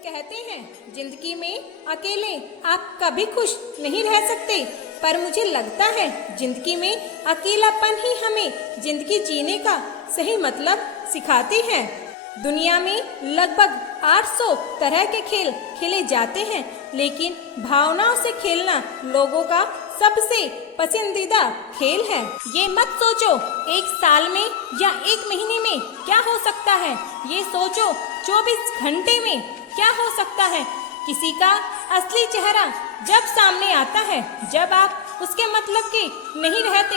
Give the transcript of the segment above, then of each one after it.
कहते हैं जिंदगी में अकेले आप कभी खुश नहीं रह सकते, पर मुझे लगता है जिंदगी में अकेलापन ही हमें जिंदगी जीने का सही मतलब सिखाती है। दुनिया में लगभग 800 तरह के खेल खेले जाते हैं, लेकिन भावनाओं से खेलना लोगों का सबसे पसंदीदा खेल है। ये मत सोचो एक साल में या एक महीने में क्या हो सकता है, ये सोचो 24 घंटे में क्या हो सकता है। किसी का असली चेहरा जब सामने आता है, जब आप उसके मतलब के नहीं रहते।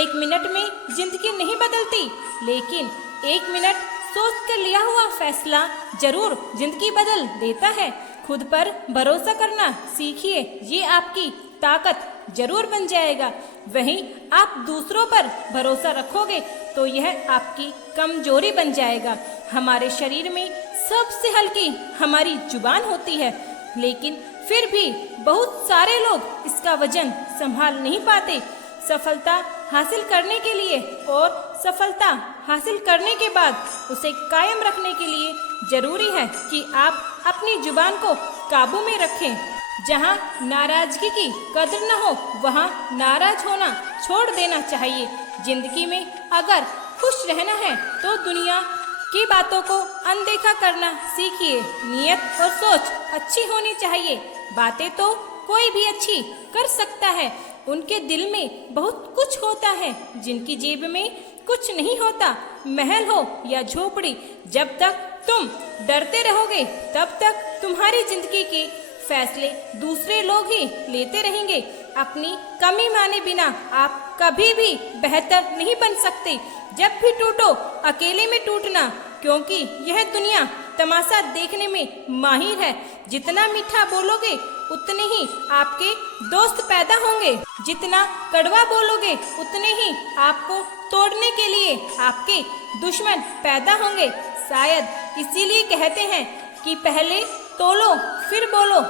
1 मिनट में जिंदगी नहीं बदलती, लेकिन 1 मिनट सोच कर लिया हुआ फैसला जरूर जिंदगी बदल देता है। खुद पर भरोसा करना सीखिए, ये आपकी ताकत जरूर बन जाएगा। वहीं आप दूसरों पर भरोसा रखोगे तो यह आपकी कमजोरी बन जाएगा। हमारे शरीर में सबसे हल्की हमारी जुबान होती है, लेकिन फिर भी बहुत सारे लोग इसका वजन संभाल नहीं पाते। सफलता हासिल करने के लिए और सफलता हासिल करने के बाद उसे कायम रखने के लिए जरूरी है कि आप अपनी जुबान को काबू में रखें। जहां नाराजगी की कदर न हो, वहां नाराज होना छोड़ देना चाहिए। जिंदगी में अगर खुश रहना है तो दुनिया की बातों को अनदेखा करना सीखिए। नियत और सोच अच्छी होनी चाहिए। बातें तो कोई भी अच्छी कर सकता है, उनके दिल में बहुत कुछ होता है जिनकी जेब में कुछ नहीं होता। महल हो या झोपड़ी, जब तक तुम डरते रहोगे तब तक तुम्हारी जिंदगी के फैसले दूसरे लोग ही लेते रहेंगे। अपनी कमी माने बिना आप कभी भी बेहतर नहीं बन सकते। जब भी टूटो अकेले में टूटना, क्योंकि यह दुनिया तमाशा देखने में माहिर है। जितना मीठा बोलोगे उतने ही आपके दोस्त पैदा होंगे, जितना कड़वा बोलोगे उतने ही आपको तोड़ने के लिए आपके दुश्मन पैदा होंगे। शायद इसीलिए कहते हैं कि पहले तोलो फिर बोलो।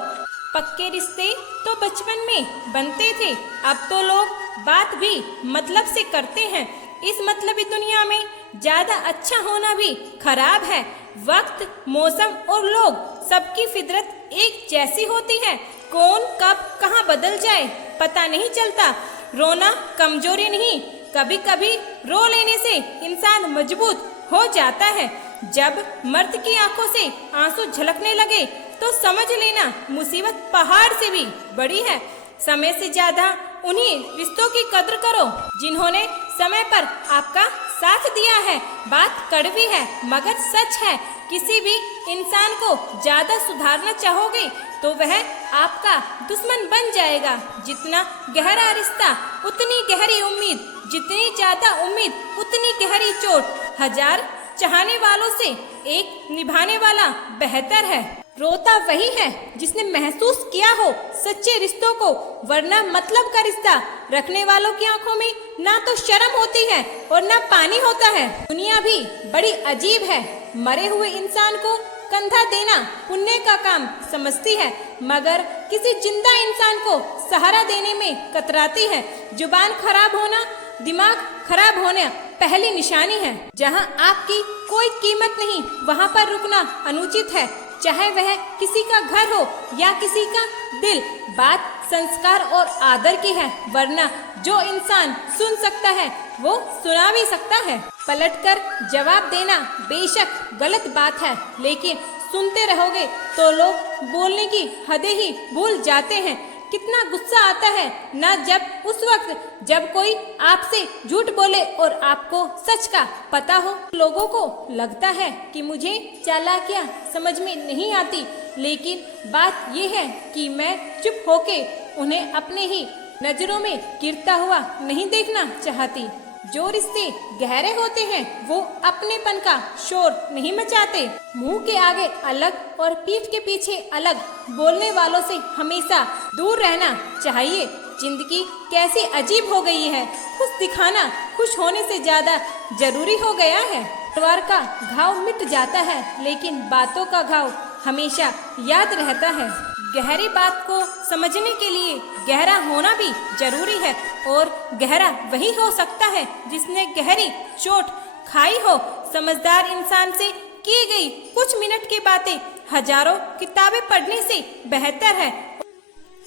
पक्के रिश्ते तो बचपन में बनते थे, अब तो लोग बात भी मतलब से करते हैं। इस मतलबी दुनिया में ज्यादा अच्छा होना भी खराब है। वक्त, मौसम और लोग, सबकी फितरत एक जैसी होती है। कौन कब कहाँ बदल जाए पता नहीं चलता। रोना कमजोरी नहीं, कभी कभी रो लेने से इंसान मजबूत हो जाता है। जब मर्द की आंखों से आंसू झलकने लगे तो समझ लेना मुसीबत पहाड़ से भी बड़ी है। समय से ज्यादा उन्हीं रिश्तों की कद्र करो जिन्होंने समय पर आपका साथ दिया है। बात कड़वी है मगर सच है। किसी भी इंसान को ज्यादा सुधारना चाहोगे तो वह आपका दुश्मन बन जाएगा। जितना गहरा रिश्ता उतनी गहरी उम्मीद, जितनी ज्यादा उम्मीद उतनी गहरी चोट। 1000 चाहने वालों से एक निभाने वाला बेहतर है। रोता वही है जिसने महसूस किया हो सच्चे रिश्तों को, वरना मतलब का रिश्ता रखने वालों की आंखों में ना तो शर्म होती है और ना पानी होता है। दुनिया भी बड़ी अजीब है। मरे हुए इंसान को कंधा देना पुण्य का काम समझती है, मगर किसी जिंदा इंसान को सहारा देने में कतराती है। जुबान खराब होना दिमाग खराब होने पहली निशानी है। जहां आपकी कोई कीमत नहीं, वहां पर रुकना अनुचित है, चाहे वह किसी का घर हो या किसी का दिल। बात संस्कार और आदर की है, वरना जो इंसान सुन सकता है वो सुना भी सकता है। पलटकर जवाब देना बेशक गलत बात है, लेकिन सुनते रहोगे तो लोग बोलने की हदें ही भूल जाते हैं। कितना गुस्सा आता है ना जब उस वक्त जब कोई आपसे झूठ बोले और आपको सच का पता हो। लोगों को लगता है कि मुझे चालाकियां समझ में नहीं आती, लेकिन बात यह है कि मैं चुप होके उन्हें अपने ही नजरों में गिरता हुआ नहीं देखना चाहती। जो रिश्ते गहरे होते हैं वो अपनेपन का शोर नहीं मचाते। मुंह के आगे अलग और पीठ के पीछे अलग बोलने वालों से हमेशा दूर रहना चाहिए। जिंदगी कैसी अजीब हो गई है। खुश दिखाना खुश होने से ज्यादा जरूरी हो गया है। तलवार का घाव मिट जाता है, लेकिन बातों का घाव हमेशा याद रहता है। गहरी बात को समझने के लिए गहरा होना भी जरूरी है, और गहरा वही हो सकता है जिसने गहरी चोट खाई हो। समझदार इंसान से की गई कुछ मिनट की बातें हजारों किताबें पढ़ने से बेहतर है।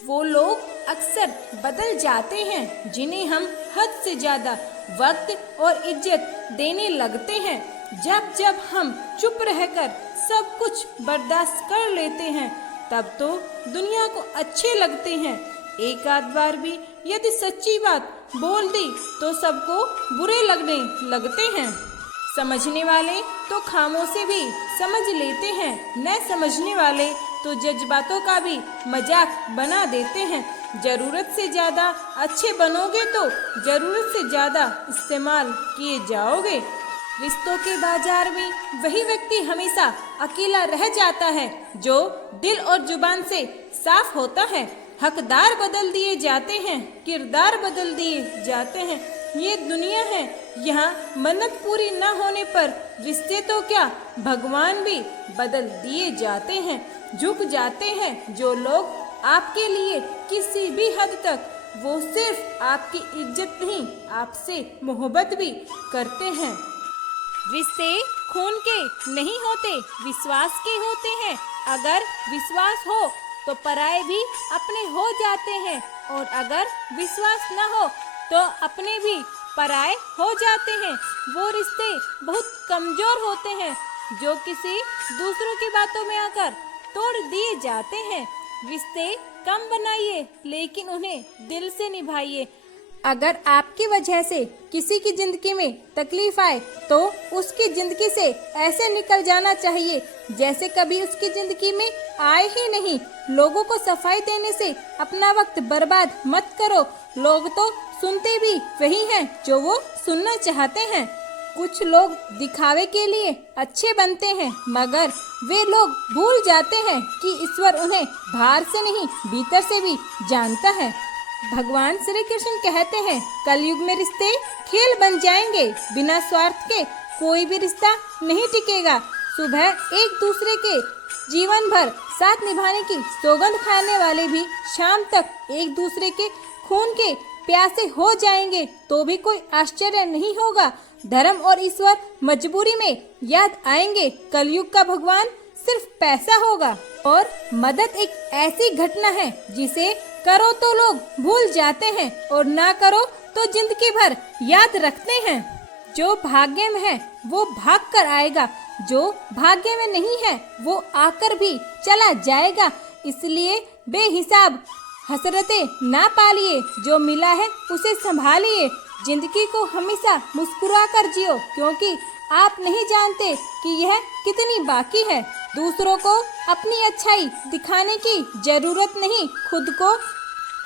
वो लोग अक्सर बदल जाते हैं जिन्हें हम हद से ज्यादा वक्त और इज्जत देने लगते हैं। जब जब हम चुप रहकर सब कुछ बर्दाश्त कर लेते हैं तब तो दुनिया को अच्छे लगते हैं। एक आध बार भी यदि सच्ची बात बोल दी तो सबको बुरे लगने लगते हैं। समझने वाले तो खामोशी भी समझ लेते हैं, न समझने वाले तो जज्बातों का भी मजाक बना देते हैं। जरूरत से ज्यादा अच्छे बनोगे तो जरूरत से ज्यादा इस्तेमाल किए जाओगे। रिश्तों के बाजार में वही व्यक्ति हमेशा अकेला रह जाता है जो दिल और जुबान से साफ होता है। हकदार बदल दिए जाते हैं, किरदार बदल दिए जाते हैं। ये दुनिया है, यहाँ मन्नत पूरी न होने पर रिश्ते तो क्या भगवान भी बदल दिए जाते हैं। झुक जाते हैं जो लोग आपके लिए किसी भी हद तक, वो सिर्फ आपकी इज्जत नहीं आपसे मोहब्बत भी करते हैं। रिश्ते खून के नहीं होते, विश्वास के होते हैं। अगर विश्वास हो तो पराये भी अपने हो जाते हैं और अगर विश्वास न हो तो अपने भी पराये हो जाते हैं। वो रिश्ते बहुत कमजोर होते हैं जो किसी दूसरों की बातों में आकर तोड़ दिए जाते हैं। रिश्ते कम बनाइए लेकिन उन्हें दिल से निभाइए। अगर आपकी वजह से किसी की जिंदगी में तकलीफ आए तो उसकी जिंदगी से ऐसे निकल जाना चाहिए जैसे कभी उसकी जिंदगी में आए ही नहीं। लोगों को सफाई देने से अपना वक्त बर्बाद मत करो। लोग तो सुनते भी वही हैं जो वो सुनना चाहते हैं। कुछ लोग दिखावे के लिए अच्छे बनते हैं मगर वे लोग भूल जाते हैं कि ईश्वर उन्हें बाहर से नहीं भीतर से भी जानता है। भगवान श्री कृष्ण कहते हैं कलयुग में रिश्ते खेल बन जाएंगे। बिना स्वार्थ के कोई भी रिश्ता नहीं टिकेगा। सुबह एक दूसरे के जीवन भर साथ निभाने की सौगंध खाने वाले भी शाम तक एक दूसरे के खून के प्यासे हो जाएंगे तो भी कोई आश्चर्य नहीं होगा। धर्म और ईश्वर मजबूरी में याद आएंगे। कलयुग का भगवान सिर्फ पैसा होगा और मदद एक ऐसी घटना है जिसे करो तो लोग भूल जाते हैं और ना करो तो जिंदगी भर याद रखते हैं। जो भाग्य में है वो भाग कर आएगा, जो भाग्य में नहीं है वो आकर भी चला जाएगा। इसलिए बेहिसाब हसरतें ना पालिए, जो मिला है उसे संभालिए। जिंदगी को हमेशा मुस्कुरा कर जियो क्योंकि आप नहीं जानते कि यह कितनी बाकी है। दूसरों को अपनी अच्छाई दिखाने की जरूरत नहीं, खुद को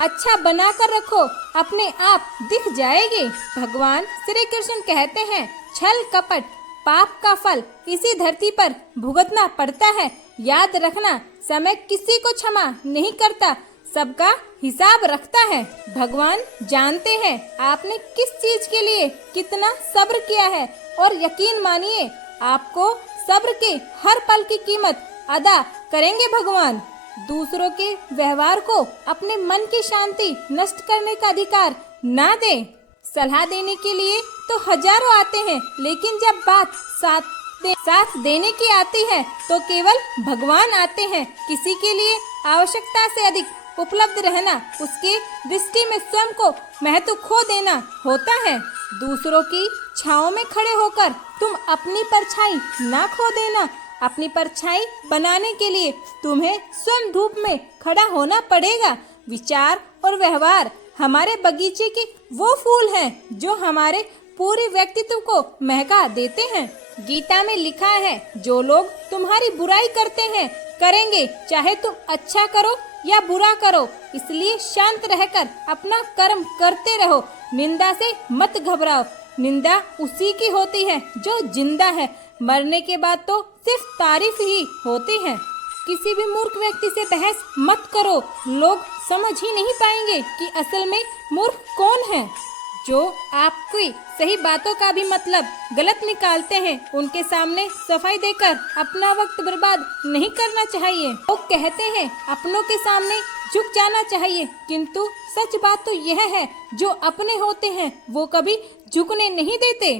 अच्छा बना कर रखो, अपने आप दिख जाएगी। भगवान श्री कृष्ण कहते हैं छल कपट पाप का फल इसी धरती पर भुगतना पड़ता है। याद रखना समय किसी को क्षमा नहीं करता, सबका हिसाब रखता है। भगवान जानते हैं आपने किस चीज के लिए कितना सब्र किया है और यकीन मानिए आपको सब्र के हर पल की कीमत अदा करेंगे भगवान। दूसरों के व्यवहार को अपने मन की शांति नष्ट करने का अधिकार ना दें। सलाह देने के लिए तो हजारों आते हैं लेकिन जब बात साथ देने की आती है तो केवल भगवान आते हैं। किसी के लिए आवश्यकता से अधिक उपलब्ध रहना उसके दृष्टि में स्वयं को महत्व खो देना होता है। दूसरों की छांव में खड़े होकर तुम अपनी परछाई ना खो देना। अपनी परछाई बनाने के लिए तुम्हें स्वयं धूप में खड़ा होना पड़ेगा। विचार और व्यवहार हमारे बगीचे के वो फूल हैं जो हमारे पूरे व्यक्तित्व को महका देते हैं। गीता में लिखा है जो लोग तुम्हारी बुराई करते हैं करेंगे, चाहे तुम अच्छा करो या बुरा करो, इसलिए शांत रहकर अपना कर्म करते रहो। निंदा से मत घबराओ, निंदा उसी की होती है जो जिंदा है, मरने के बाद तो सिर्फ तारीफ ही होती है। किसी भी मूर्ख व्यक्ति से बहस मत करो, लोग समझ ही नहीं पाएंगे कि असल में मूर्ख कौन है। जो आपकी सही बातों का भी मतलब गलत निकालते हैं उनके सामने सफाई देकर अपना वक्त बर्बाद नहीं करना चाहिए। लोग कहते हैं अपनों के सामने झुक जाना चाहिए, किंतु सच बात तो यह है जो अपने होते हैं वो कभी झुकने नहीं देते।